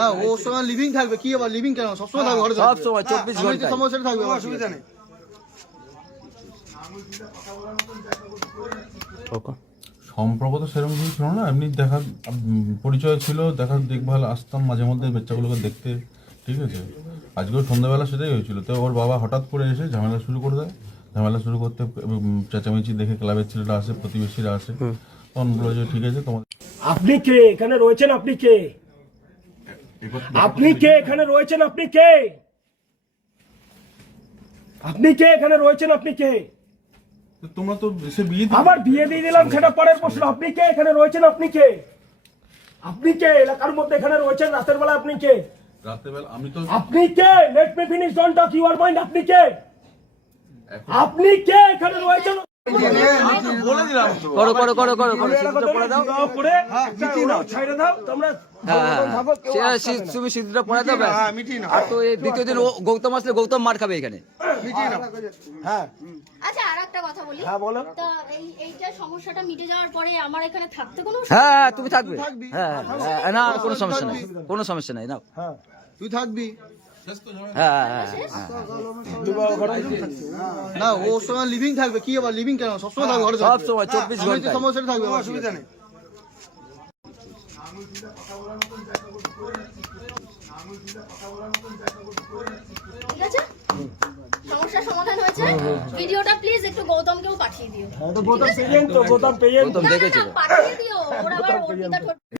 না ওর সঙ্গে লিভিং থাকবে, কি আবার লিভিং কেন, সবসময় থাকবে ঘরে, সব সময় 24 ঘন্টা সমস্যা থাকবে, অসুবিধা নেই। সম্পর্ক তো সেরকম কিছু ছিল না, এমনি দেখার পরিচয় ছিল, দেখার দেখভাল, আসতাম মাঝে মধ্যে বাচ্চাগুলোকে দেখতে, ঠিক আছে। আজকেও সন্ধ্যাবেলা সেটাই হয়েছিল। তো ওর বাবা হঠাৎ করে এসে ঝামেলা শুরু করে দেয়, ঝামেলা শুরু করতে চেঁচামেচি দেখে ক্লাবের ছেলেরা আসে, প্রতিবেশীরা আসে, তখন বললো যে ঠিক আছে তোমাদের। আপনি কে এখানে রয়েছেন? আপনি কে? আপনি কে এখানে রয়েছেন? আপনি কে? আপনি কে এখানে রয়েছেন? আপনি কে? তোমরা তো এসে বিয়ে আবার বিয়ে দিয়ে দিলাম, সেটা পরের প্রশ্ন। আপনি কে এখানে রয়েছেন? আপনি কে? আপনি কে এলাকার মধ্যে এখানে রয়েছেন রাতের বেলা? আপনি কে? রাতের বেলা আমি তো আপনি কে? Let me finish, don't talk your mind. আপনি কে? আপনি কে এখানে রয়েছেন? বলে দিলাম তো, করো করো করো করো করো সিঁদুরটা পরে দাও। ছেড়ে দাও তোমরা। তুমি সিঁদুরটা পরে দাও ব্যাস। আর তো এই দ্বিতীয় দিন গৌতম আসলে গৌতম মার খাবে এখানে। হ্যাঁ আচ্ছা, আরেকটা কথা বলি। হ্যাঁ বলো। তো এইটা সমস্যাটা মিটে যাওয়ার পরে আমার এখানে থাকতে কোনো হ্যাঁ তুমি থাকবে, হ্যাঁ হ্যাঁ না কোনো সমস্যা নাই, কোনো সমস্যা নাই, নাও। হ্যাঁ তুই থাকবি হ্যাঁ হ্যাঁ না, ওর সঙ্গে লিভিং থাকবে, কি আবার লিভিং কেন, সবসময় থাকবে ঘরে, সব সময় 24 ঘন্টা সমস্যা থাকবে, অসুবিধা নেই। ঠিক আছে, সমস্যার সমাধান হয়েছে। ভিডিওটা প্লিজ একটু গৌতমকেও পাঠিয়ে দিও। তো গোদাম পেয়েন, তো গোদাম পেয়েন। গৌতম দেখেছিল। পাঠিয়ে দিও, ওর আবার ওর পিতা